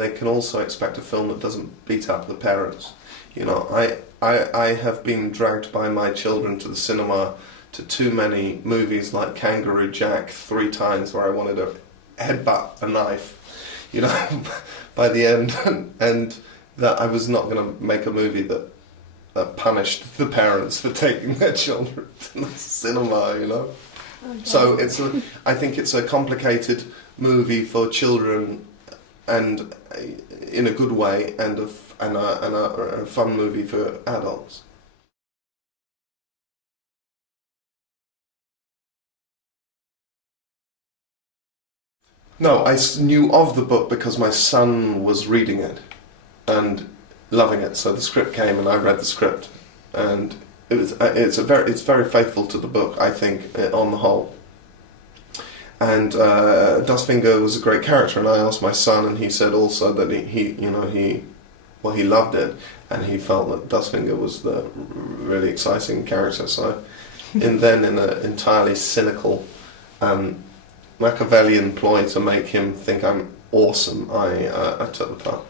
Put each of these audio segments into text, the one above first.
They can also expect a film that doesn't beat up the parents. You know, I have been dragged by my children to the cinema to too many movies like Kangaroo Jack 3 times where I wanted to headbutt a knife, you know, by the end, and that I was not going to make a movie that punished the parents for taking their children to the cinema, you know. Okay. So I think it's a complicated movie for children, and in a good way, and a fun movie for adults. No, I knew of the book because my son was reading it and loving it. So the script came, and I read the script, and it's very faithful to the book, I think, on the whole. And Dustfinger was a great character, and I asked my son, and he said also that he loved it, and he felt that Dustfinger was the really exciting character. So, in an entirely cynical Machiavellian ploy to make him think I'm awesome, I took the part.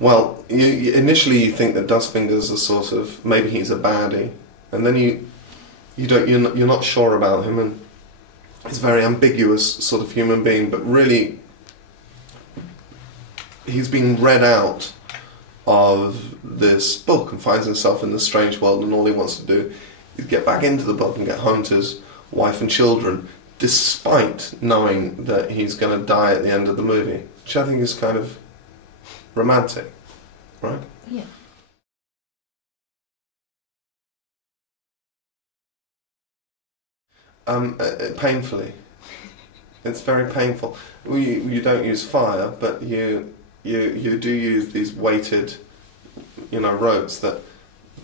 Well, initially you think that Dustfinger's a sort of, maybe he's a baddie, and then you're not sure about him, and he's a very ambiguous sort of human being, but really he's been read out of this book and finds himself in this strange world, and all he wants to do is get back into the book and get home to his wife and children, despite knowing that he's going to die at the end of the movie, which I think is kind of romantic, right? Yeah. Painfully. It's very painful. You don't use fire, but you do use these weighted, ropes that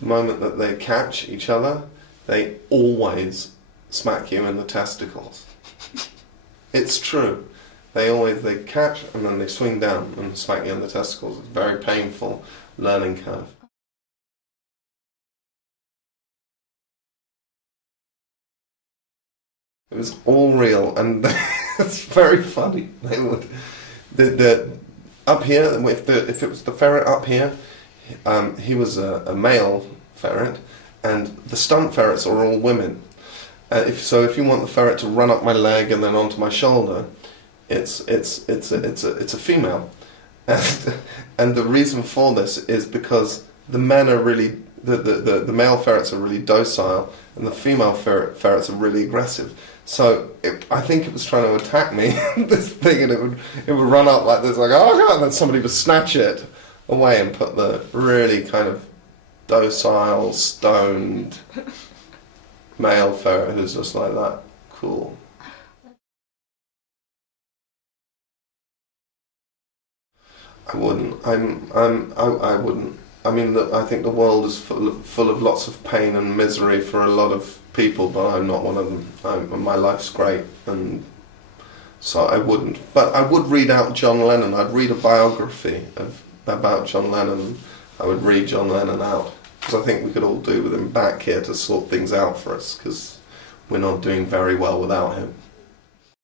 the moment that they catch each other, they always smack you in the testicles. It's true. They catch and then they swing down and smack you in the testicles. It's a very painful learning curve. It was all real, and it's very funny. They would up here, if it was the ferret up here, he was a male ferret, and the stunt ferrets are all women. If you want the ferret to run up my leg and then onto my shoulder, it's a female, and the reason for this is because the men are really the male ferrets are really docile, and the female ferrets are really aggressive. So I think it was trying to attack me, this thing, and it would run up like this, like, oh God, and then somebody would snatch it away and put the really kind of docile, stoned male ferret who's just like that. Cool. I wouldn't. I wouldn't. I mean, I think the world is full of lots of pain and misery for a lot of people, but I'm not one of them. My life's great, and so I wouldn't. But I would read out John Lennon. I'd read a biography about John Lennon. I would read John Lennon out, because I think we could all do with him back here to sort things out for us, because we're not doing very well without him.